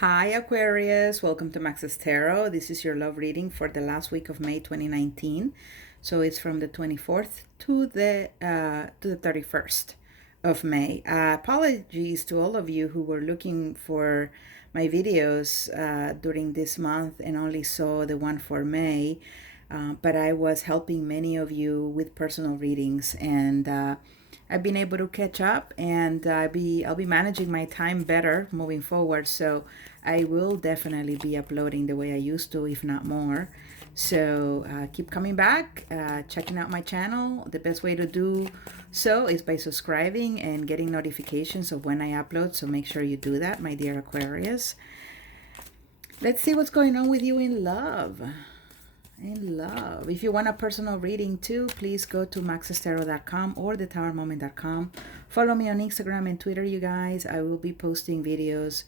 Hi Aquarius, welcome to Max's Tarot. This is your love reading for the last week of May 2019. So it's from the 24th to the 31st of May. Apologies to all of you who were looking for my videos during this month and only saw the one for May. But I was helping many of you with personal readings, and I've been able to catch up, and I'll be managing my time better moving forward. So I will definitely be uploading the way I used to, if not more. So keep coming back, checking out my channel. The best way to do so is by subscribing and getting notifications of when I upload. So make sure you do that, my dear Aquarius. Let's see what's going on with you in love. In love. If you want a personal reading too, please go to maxestarot.com or thetowermoment.com. Follow me on Instagram and Twitter, you guys. I will be posting videos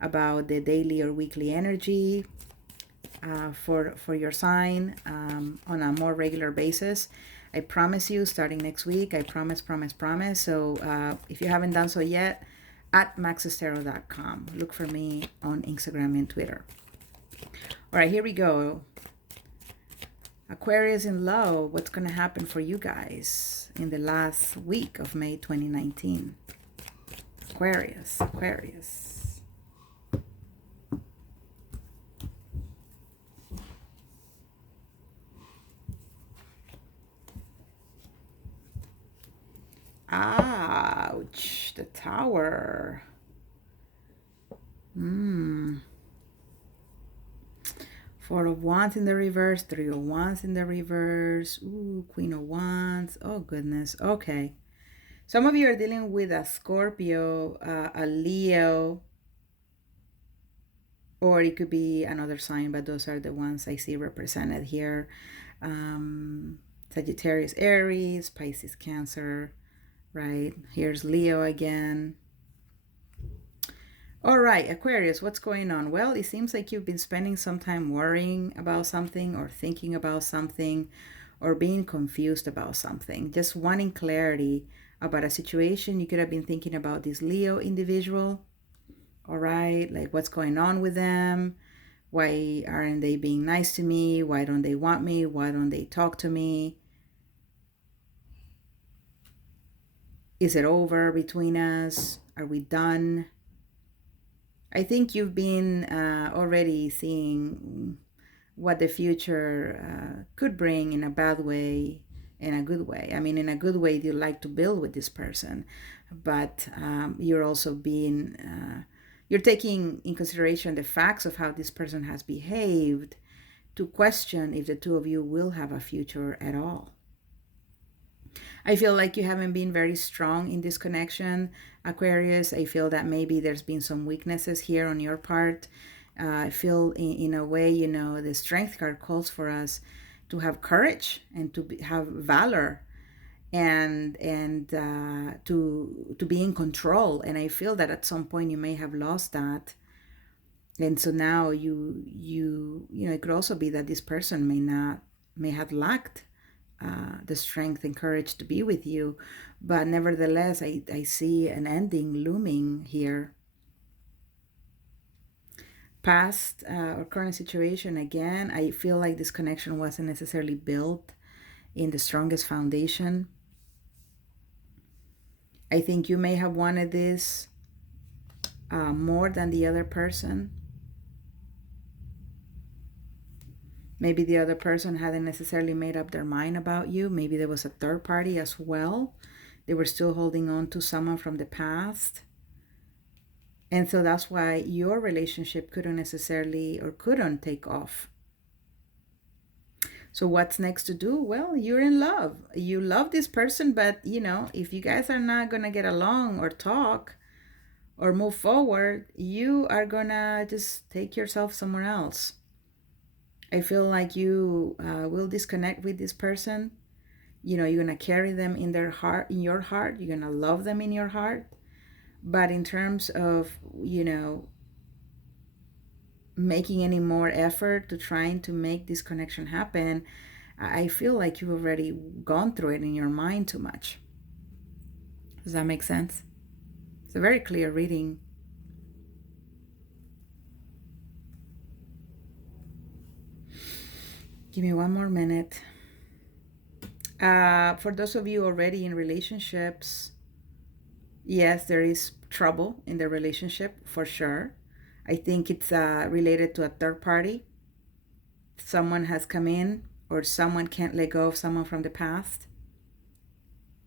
about the daily or weekly energy for your sign on a more regular basis. I promise you, starting next week, I promise. So if you haven't done so yet, at maxestarot.com. Look for me on Instagram and Twitter. All right, here we go. Aquarius in love, what's going to happen for you guys in the last week of May 2019? Aquarius. Ouch, the Tower. Four of Wands in the reverse, Three of Wands in the reverse. Ooh, Queen of Wands. Oh, goodness. Okay. Some of you are dealing with a Scorpio, a Leo, or it could be another sign, but those are the ones I see represented here. Sagittarius, Aries, Pisces, Cancer, right? Here's Leo again. All right, Aquarius, what's going on? Well, it seems like you've been spending some time worrying about something or thinking about something or being confused about something, just wanting clarity about a situation. You could have been thinking about this Leo individual, all right? Like what's going on with them? Why aren't they being nice to me? Why don't they want me? Why don't they talk to me? Is it over between us? Are we done? I think you've been already seeing what the future could bring in a bad way, in a good way. I mean, in a good way, you like to build with this person, but you're also being, you're taking in consideration the facts of how this person has behaved to question if the two of you will have a future at all. I feel like you haven't been very strong in this connection, Aquarius. I feel that maybe there's been some weaknesses here on your part. I feel in a way, you know, the Strength card calls for us to have courage and to have valor and to be in control. And I feel that at some point you may have lost that. And so now you know, it could also be that this person may have lacked the strength and courage to be with you, but nevertheless I see an ending looming here. Past or current situation, again, I feel like this connection wasn't necessarily built in the strongest foundation. I think you may have wanted this more than the other person. Maybe the other person hadn't necessarily made up their mind about you. Maybe there was a third party as well. They were still holding on to someone from the past. And so that's why your relationship couldn't take off. So what's next to do? Well, you're in love. You love this person, but you know, if you guys are not going to get along or talk or move forward, you are going to just take yourself somewhere else. I feel like you will disconnect with this person. You know, you're going to carry them in their heart, in your heart. You're going to love them in your heart. But in terms of, you know, making any more effort to trying to make this connection happen, I feel like you've already gone through it in your mind too much. Does that make sense? It's a very clear reading. Give me one more minute. For those of you already in relationships, yes, there is trouble in the relationship for sure. I think it's related to a third party. Someone has come in, or someone can't let go of someone from the past.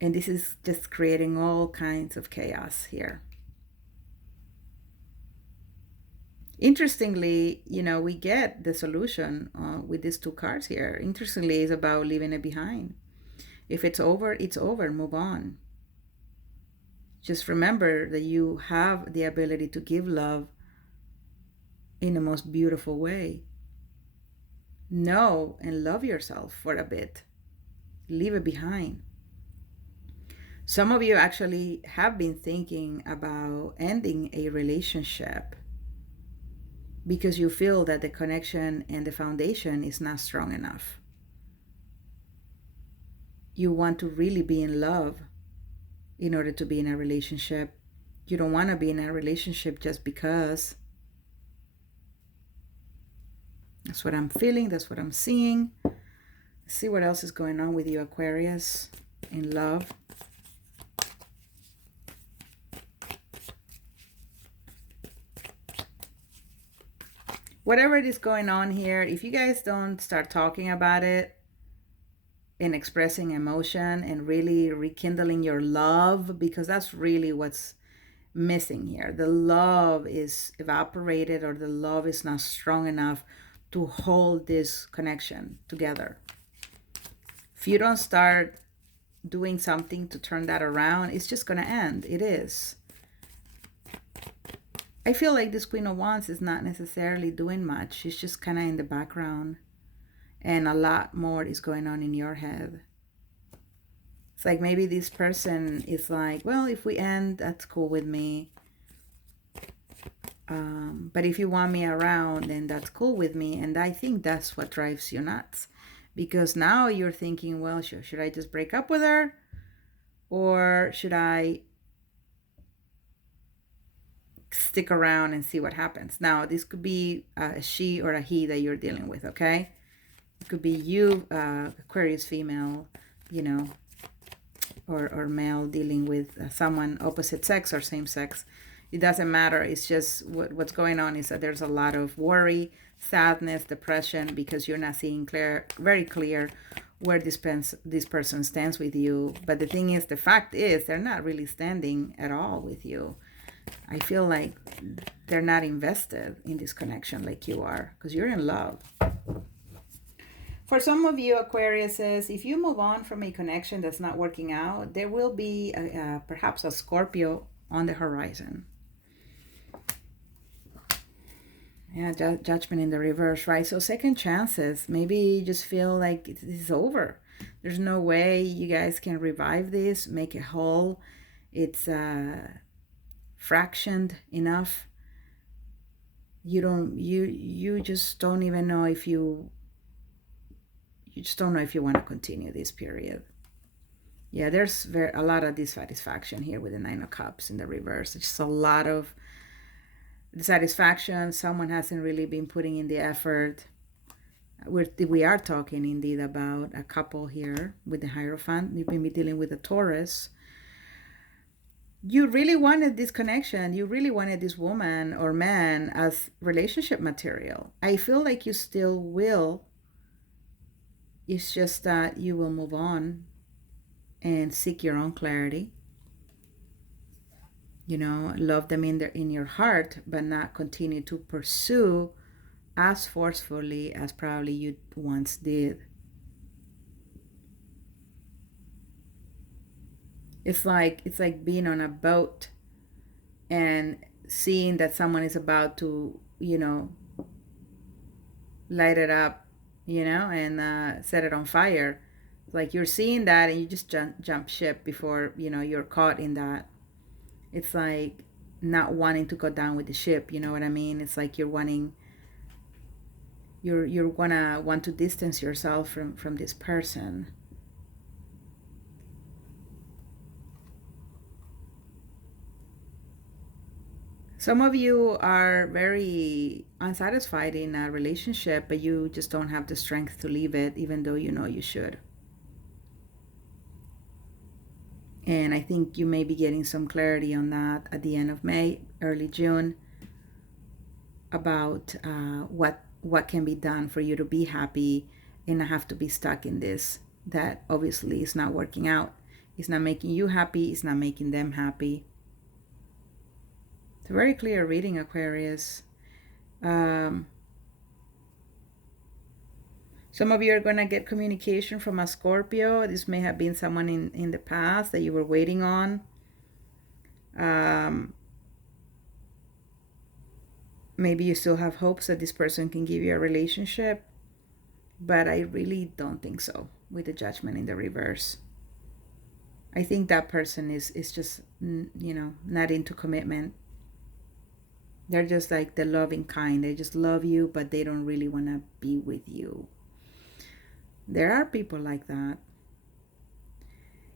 And this is just creating all kinds of chaos here. Interestingly, we get the solution with these two cards here. Interestingly, it's about leaving it behind. If it's over, it's over. Move on. Just remember that you have the ability to give love in the most beautiful way. Know and love yourself for a bit. Leave it behind. Some of you actually have been thinking about ending a relationship because you feel that the connection and the foundation is not strong enough. You want to really be in love in order to be in a relationship. You don't want to be in a relationship just because. That's what I'm feeling. That's what I'm seeing. Let's see what else is going on with you, Aquarius, in love. Whatever is going on here, if you guys don't start talking about it and expressing emotion and really rekindling your love, because that's really what's missing here. The love is evaporated, or the love is not strong enough to hold this connection together. If you don't start doing something to turn that around, it's just going to end. It is. I feel like this Queen of Wands is not necessarily doing much. She's just kind of in the background. And a lot more is going on in your head. It's like maybe this person is like, well, if we end, that's cool with me. But if you want me around, then that's cool with me. And I think that's what drives you nuts. Because now you're thinking, well, should I just break up with her? Or should I stick around and see what happens? Now, this could be a she or a he that you're dealing with, okay? It could be you, Aquarius female, or male dealing with someone opposite sex or same sex. It doesn't matter. It's just what's going on is that there's a lot of worry, sadness, depression, because you're not seeing very clear where this person stands with you. But the thing is, the fact is, they're not really standing at all with you. I feel like they're not invested in this connection like you are, because you're in love. For some of you, Aquariuses, if you move on from a connection that's not working out, there will be perhaps a Scorpio on the horizon. Yeah, judgment in the reverse, right? So second chances. Maybe you just feel like this is over. There's no way you guys can revive this, make it whole. It's fractioned enough. You just don't even know if you just don't know if you want to continue this period. Yeah, there's a lot of dissatisfaction here with the Nine of Cups in the reverse. It's just a lot of dissatisfaction. Someone hasn't really been putting in the effort. We are talking indeed about a couple here with the Hierophant. You've been dealing with a Taurus. You really wanted this connection. You really wanted this woman or man as relationship material. I feel like you still will. It's just that you will move on and seek your own clarity. Love them in your heart, but not continue to pursue as forcefully as probably you once did. It's like being on a boat and seeing that someone is about to, light it up, and set it on fire. Like you're seeing that and you just jump ship before, you're caught in that. It's like not wanting to go down with the ship, you know what I mean? It's like you're gonna want to distance yourself from this person. Some of you are very unsatisfied in a relationship, but you just don't have the strength to leave it, even though you know you should. And I think you may be getting some clarity on that at the end of May, early June, about what can be done for you to be happy and not have to be stuck in this that obviously is not working out. It's not making you happy. It's not making them happy. It's a very clear reading, Aquarius. Some of you are going to get communication from a Scorpio. This may have been someone in the past that you were waiting on. Maybe you still have hopes that this person can give you a relationship, but I really don't think so with the Judgment in the reverse. I think that person is just, not into commitment. They're just like the loving kind. They just love you, but they don't really want to be with you. There are people like that.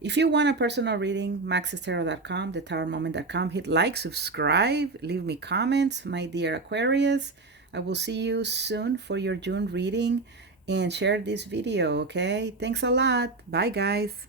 If you want a personal reading, maxestarot.com, thetarotmoment.com. Hit like, subscribe, leave me comments, my dear Aquarius. I will see you soon for your June reading, and share this video, okay? Thanks a lot. Bye, guys.